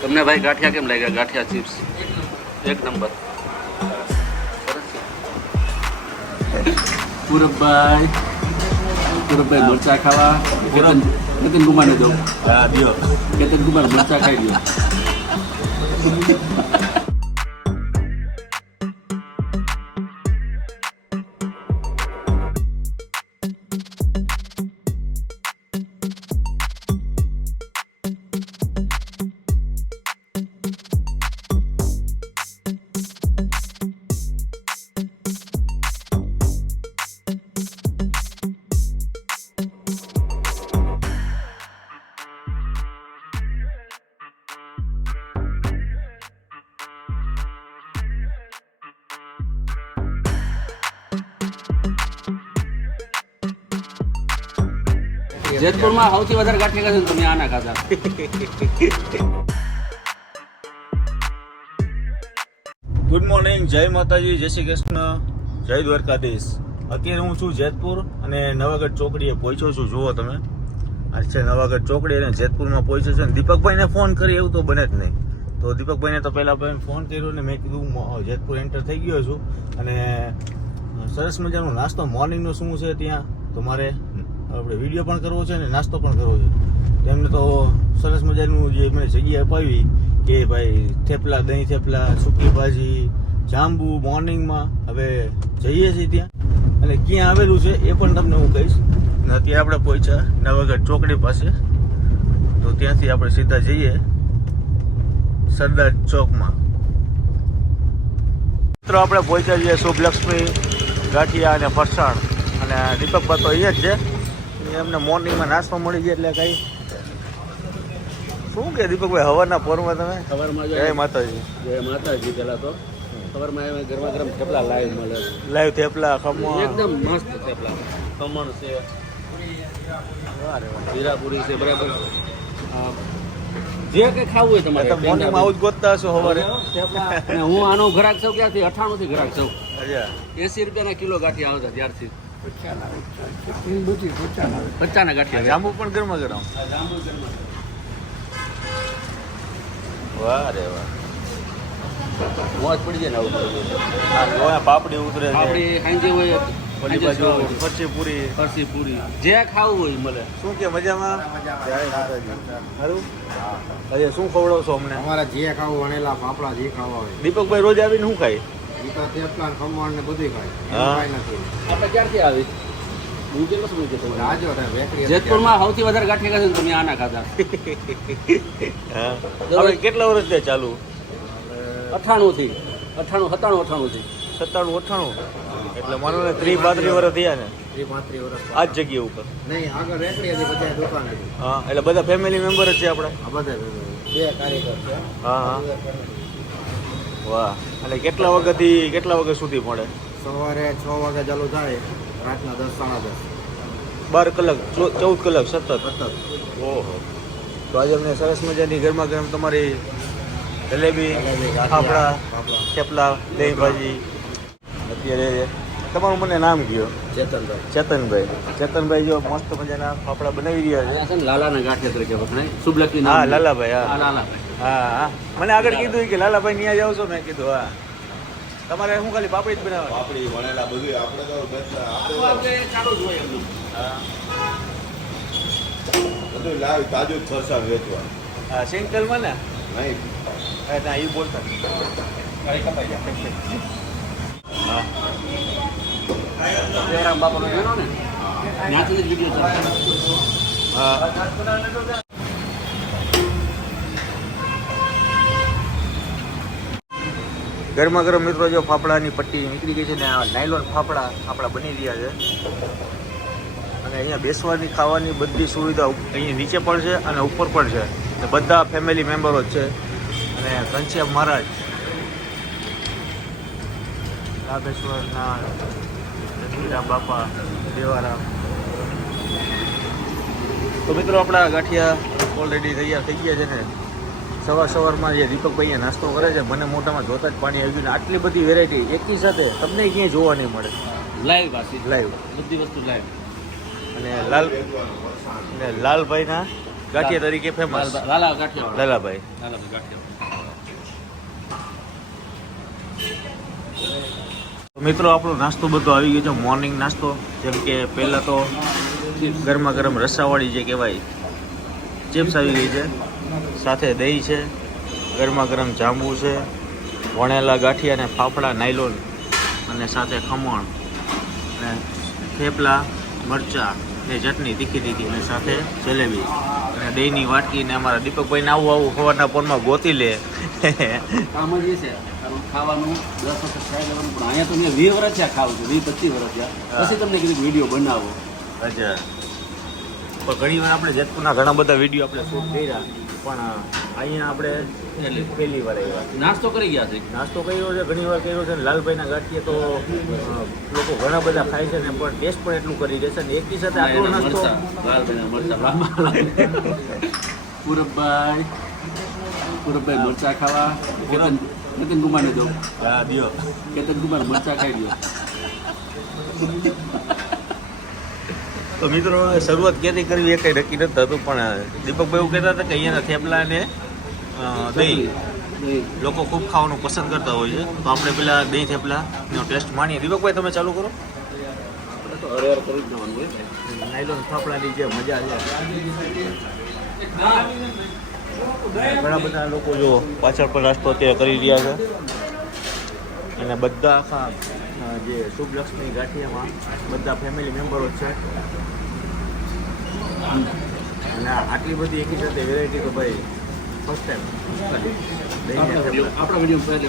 તમને ભાઈ ગાંઠિયા કેમ લાગ્યા? ગાંઠિયા ચિપ્સ એક નંબર. પૂરબભાઈ મરચા ખાવા. કેતન કુમાર ને દો. હા દિયો. કેતન કુમાર મરચા ખાઈ ગયો. જેતપુરમાં સૌથી વધારે ગાંઠિયા ખાધા તમે આના ખાધા. ગુડ મોર્નિંગ, જય માતાજી, જય શ્રી કૃષ્ણ, જય દ્વારકાધીશ. અત્યારે હું છું જેતપુર અને નવાગઢ ચોકડીએ પહોંચ્યો છું. જુઓ તમે, આ છે નવાગઢ ચોકડી અને જેતપુરમાં પહોંચ્યો છે. દીપકભાઈને ફોન કરી એવું તો બને જ નહીં. તો દીપકભાઈને તો પહેલા ભાઈને ફોન કર્યો ને મેં કીધું જેતપુર એન્ટર થઈ ગયો છું અને સરસ મજાનો નાસ્તો મોર્નિંગનો શું છે ત્યાં તો મારે આપણે વિડીયો પણ કરવો છે ને નાસ્તો પણ કરવો છે. તેમને તો સરસ મજાનું જે મને જગ્યા અપાવી કે ભાઈ થેપલા, દહીં થેપલા, સૂકી ભાજી, જાંબુ મોર્નિંગમાં. હવે જઈએ છીએ ત્યાં અને ક્યાં આવેલું છે એ પણ તમને હું કહીશ. અને અત્યારે આપણે પહોંચ્યા નવાગઢ ચોકડી પાસે. તો ત્યાંથી આપણે સીધા જઈએ સરદાર ચોકમાં. મિત્રો આપણે પહોંચ્યા છીએ શુભલક્ષ્મી ગાંઠિયા અને ફરસાણ. અને દીપકભાઈ તો અહીંયા જ છે. એમને મોર્નિંગમાં નાસ્તો મળી જાય એટલે કઈ શું કે દીપકભાઈ હવારના પોરમાં તમે? સવારમાં જય માતાજી. જય માતાજી. પેલા તો સવારમાં ગરમા ગરમ થેપલા લાઈવ મળે. લાઈવ થેપલા, ખમણ, એકદમ મસ્ત થેપલા, ખમણ છે, જીરાપુરી છે, બરાબર. જે કઈ ખાવું હોય તમારે મોર્નિંગમાં આવું જ ગોતતા હશો સવારે. અને હું આનો ગ્રાહક છું ક્યાંથી? 98 થી ગ્રાહક છું. અચ્છા, 80 રૂપિયાના કિલો ગાંઠિયા આવતા ત્યારથી. 50 ના ગાંઠિયા. જાંબુ પણ ગરમા ગરમ. વાહ રે વાહ, મોજ પડી જાય ને આવું. હા, પાપડી ઉતરે છે. આપણી સાંજે હોય ઓલી બાજુ ફરસી પૂરી. ફરસી પૂરી, જે ખાવું હોય મળે. શું કે મજામાં? સારું. અરે શું ખવડાવશો અમને? અમારા જે ખાવું વણેલા ફાફડા જે ખાવા હોય. દીપકભાઈ રોજ આવીને શું ખાય? ઈ તો થેપલા ને ખમણ ને બધું ખાય. હા. કાંઈ નથી. આપણે ક્યારથી આવી? રાજો ને બેકરી જેતપુરમાં સૌથી વધારે ગાંઠિયા ખાધા તમે આના ખાધા. હા. હવે કેટલા વર્ષ થયા ચાલુ? 98 થી 97 થી 97-98. એટલે માનો ને 30-32 વર્ષ થયા ને 30-35 વર્ષ. આ જ જગ્યા ઉપર. નહીં, આગળ રેકડી હતી પછી આ દુકાન હતી. હા, એટલે બધા ફેમિલી મેમ્બર જ છે આપણે. આ બધા બે કારીગર છે. હા હા. વાહ. અને કેટલા વાગ્યાથી કેટલા વાગ્યા સુધી મળે? સવારે 6 વાગે ચાલુ થાય, રાતના 10 સાડા 10. 12 કલાક, 14 કલાક સતત. સતત. ઓહો. તો આજે અમને સરસ મજાની ગરમા ગરમ તમારી જલેબી, ફાફડા, થેપલા, દહીં ભાજી. અત્યારે તમારું મને નામ કયો? ચેતનભાઈ. ચેતનભાઈ જો મસ્ત મજાના ફાફડા બનાવી રહ્યા છે. અહીંયા છે ને લાલાના ગાંઠિયા તરીકે વખણાય. શુભલક્ષ્મી નામ. હા, લાલાભાઈ. હા, હા લાલાભાઈ. હા હા, મને આગળ કીધું કે લાલાભાઈ ત્યાં જાવ છો. મેં કીધું હા. તમારે શું ખાલી પાપડી જ બનાવવાની? પાપડી વણેલા બધું આપણે તો આપણે ચાલુ જ હોય એમનું. હા બધું લાવ તાજું ફરસાણ વેચવા. હા, સિંગલમાં ને? નહીં, ના, એ બોલતા હા. જયરામ બાપાનો જોયો ને? ત્યાંથી જ વિડીયો ચાલે. હા. ગરમા ગરમ મિત્રો જો ફાફડાની પટ્ટી નીકળી ગઈ છે ને આ નાયલોન ફાફડા આપણા બની રહ્યા છે. અને અહીંયા બેસવાની ખાવાની બધી સુવિધા અહીંયા નીચે પણ છે અને ઉપર પણ છે. ને બધા ફેમિલી મેમ્બરો જ છે. અને ઘનશ્યામ મહારાજ નાગેશ્વરના જગીરામ બાપા દેવારામ. તો મિત્રો આપણા ગાંઠિયા ઓલરેડી તૈયાર થઈ ગયા છે ને સવારમાં જે દીપકભાઈ નાસ્તો કરે છે મને મોઢામાં જોતા જ પાણી આવી ગયું. આટલી બધી વેરાયટી એકી સાથે તમને ક્યાંય જોવા નહીં મળે. લાઈવ પાછી લાઈવ બધી વસ્તુ લાઈવ. અને લાલભાઈના ગાંઠિયા તરીકે ફેમસ લાલા ગાંઠિયા લાલાભાઈ. લાલા ગાંઠિયા. તો મિત્રો આપણો નાસ્તો બધો આવી ગયો છે, મોર્નિંગ નાસ્તો. જેમ કે પહેલાં તો ગરમા ગરમ રસાવાળી જે કહેવાય ચિપ્સ આવી ગઈ છે, સાથે દહીં છે, ગરમા ગરમ જાંબુ છે, વણેલા ગાંઠિયા અને ફાફડા નાયલોન, અને સાથે ખમણ અને થેપલા, મરચાં ને ચટણી તીખી તીખી, અને સાથે જલેબી અને દહીંની વાટકી. ને અમારા દીપકભાઈને આવું સવારના પોરમાં ગોતી લે. કામ જ એ છે ખાવાનું 10 વખત ખાઈ લેવાનું, પણ અહીંયા તો મેં 20 વર્ષ થયા ખાવું છું, 20-25 વર્ષ થયા. પછી તમને કીધું વિડીયો બનાવો. અચ્છા. પણ ઘણી વાર આપણે જેતપુરના ઘણા બધા વિડીયો આપણે શૂટ કર્યા, પણ અહીંયા આપણે પહેલી વાર આવ્યા. નાસ્તો કરી ગયા છે. નાસ્તો કર્યો છે, ઘણી વાર કર્યો છે. અને લાલભાઈના ગાંઠિયા તો લોકો ઘણા બધા ખાય છે ને, પણ ટેસ્ટ પણ એટલું કરી દે છે ને એકની સાથે આટલો નાસ્તો. પૂરબભાઈ મરચા ખાવા. કેતન કુમારને દો. હા દિયો. કેતન કુમાર મરચા ખાઈ ગયો. તો મિત્રો શરૂઆત ક્યાંથી કરવી એ કંઈ નક્કી નથી થતું, પણ દીપકભાઈ એવું કહેતા હતા કે અહીંયાના થેપલા અને દહીં લોકો ખૂબ ખાવાનું પસંદ કરતા હોય છે. તો આપણે પેલા દહીં થેપલાનો ટેસ્ટ માણીએ. દીપકભાઈ તમે ચાલુ કરો. આપણે તો હરે કરી જ જવાનું હોય. નાયલોન ફાફડાની જે મજા છે, ઘણા બધા લોકો જો પાછળ પણ નાસ્તો અત્યારે કરી રહ્યા છે. અને બધા આખા જે શુભલક્ષ્મી ગાંઠિયામાં બધા ફેમિલી મેમ્બરો જ છે. અને આટલી બધી એકી સાથે વેરાયટી તો ભાઈ ફર્સ્ટ ટાઈમ. આપણા વિડીયો પહેલે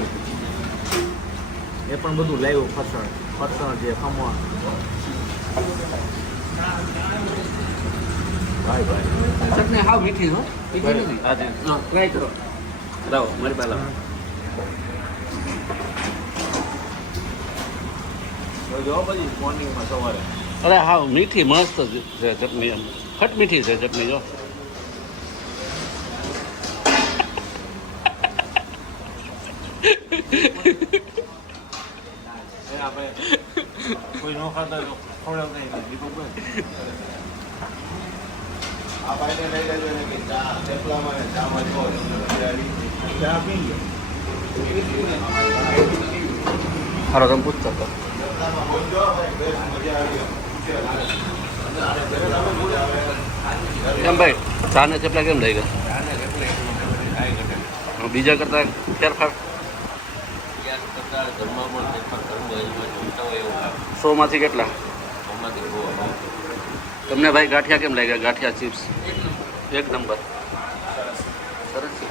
એ પણ બધું લાવ્યું. ફરસણ જે ખમણ ભાઈ ચટણી હાવ મીઠી હો. ટ્રાય કરો. લાવો મારી પાસે લાવો. જો બધી મોર્નિંગમાં સવારે અરે હાવ મીઠી મસ્ત છે ચટણી. એમ ખટ મીઠી છે ચટણી. જો કોઈ નો ખાતા ખવડાવતા નહીં. દીપકભાઈ ચા પી ગયો. હારો તમે પૂછતા હતા. કેમ ભાઈ ચા ને ચપલા કેમ લઈ ગયા? બીજા કરતા ફેરફાર 100 માંથી કેટલા તમને ભાઈ ગાંઠિયા કેમ લાગ્યા? ગાંઠિયા ચિપ્સ એક નંબર. સરસ છે.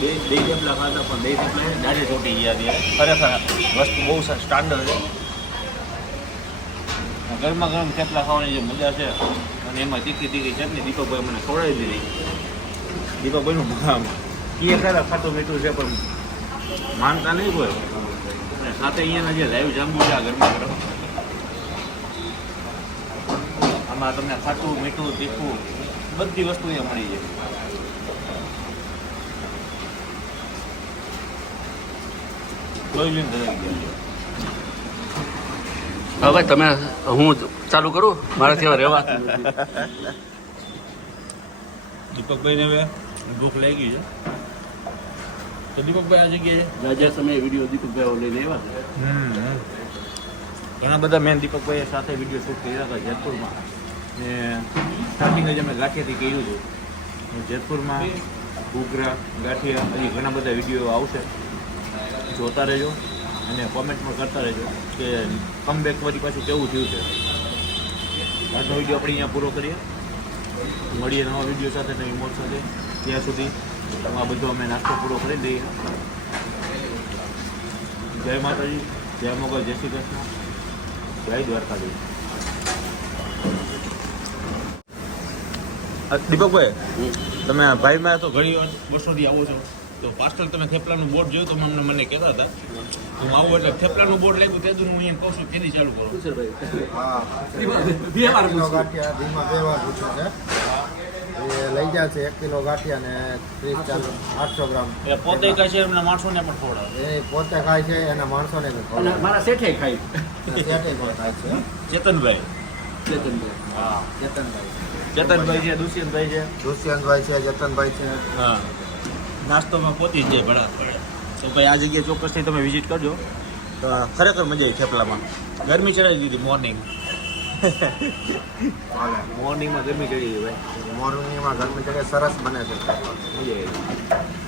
દહીં થેપલા ખાતા, પણ દહીં થેપલા દાઢે ચોટી ગયા છે. ખરેખર વસ્તુ બહુ સ્ટાન્ડર્ડ છે. ગરમા ગરમ થેપલા ખાવાની જે મજા છે, અને એમાં તીખી તીખી ચટણી દીપકભાઈ મને ખવડાવી દીધી. દીપકભાઈનું કીએ ખરા ખાતું મીઠું છે, પણ માનતા નહીં કોઈ. અને સાથે અહીંયાના જે લાઈવ જાંબુ છે આ ગરમા ગરમ, આમાં તમને ખાટું મીઠું તીખું બધી વસ્તુ અહીંયા મળી જાય. લોહી લઈને ધરાઈ ગયા. હા ભાઈ તમે હું ચાલુ કરું? મારાથી હવે રહેવા. દીપકભાઈને હવે ભૂખ લાગી છે, તો દીપકભાઈ આ જગ્યાએ રાજા સમયે વિડીયો દીપકભાઈ લઈને આવ્યા. ઘણા બધા મેન દીપકભાઈએ સાથે વિડીયો શૂટ કર્યા હતા જેતપુરમાં. ને સ્ટાર્ટિંગ જ અમે ગાંઠિયાથી કર્યું હતું. જેતપુરમાં ઘૂઘરા ગાંઠિયા હજી ઘણા બધા વિડીયો આવશે, જોતા રહેજો અને કોમેન્ટમાં કરતા રહેજો કે કમબેક વળી પાછું કેવું થયું છે. આજનો વિડીયો આપણે અહીંયા પૂરો કરીએ. મળીએ નવા વિડીયો સાથે, નવી મોજ સાથે. ત્યાં સુધી આ બધો અમે નાસ્તો પૂરો કરી દઈએ. જય માતાજી, જય મોગલ, જય શ્રી કૃષ્ણ, જય દ્વારકાધીશ. દીપકભાઈ તમે ભાઈમાં તો ઘણી વાર વર્ષોથી આવો છો, તો પાસ્ટલ તમે થેપલાનું બોર્ડ જોયું તો મને કહેતા હતા હું આવું એટલે થેપલાનું બોર્ડ લાગ્યું તે હું અહીંયા કહું છું કેદી ચાલુ કરો? હા, કિલો ગાંઠિયા ધીમા 2 વાર પૂછ્યું છે. એ લઈ જાય છે 1 કિલો ગાંઠિયા ને 30-800 ગ્રામ. એટલે પોતે કહે છે એમના માણસોને પણ ખવડાવે. એ પોતે ખાય છે, એના માણસોને બી ખવડાવે. મારા શેઠે ખાઈ. શેઠે પણ ખાય છે. ચેતનભાઈ. ચેતનભાઈ. હા, ચેતનભાઈ. ચેતનભાઈ છે, દુષ્યંતભાઈ છે. દુષ્યંતભાઈ છે, જતનભાઈ છે. હા, નાસ્તોમાં પહોંચી જ જાય ભડા. તો ભાઈ આ જગ્યાએ ચોક્કસથી તમે વિઝિટ કરજો. તો ખરેખર મજા આવી થેપલામાં. ગરમી ચડાવી દીધી મોર્નિંગ. હાલે. મોર્નિંગમાં ગરમી ચડી ગઈ ભાઈ. મોરનીમાં ગરમી ચડે સરસ બને છે. મજા આવી.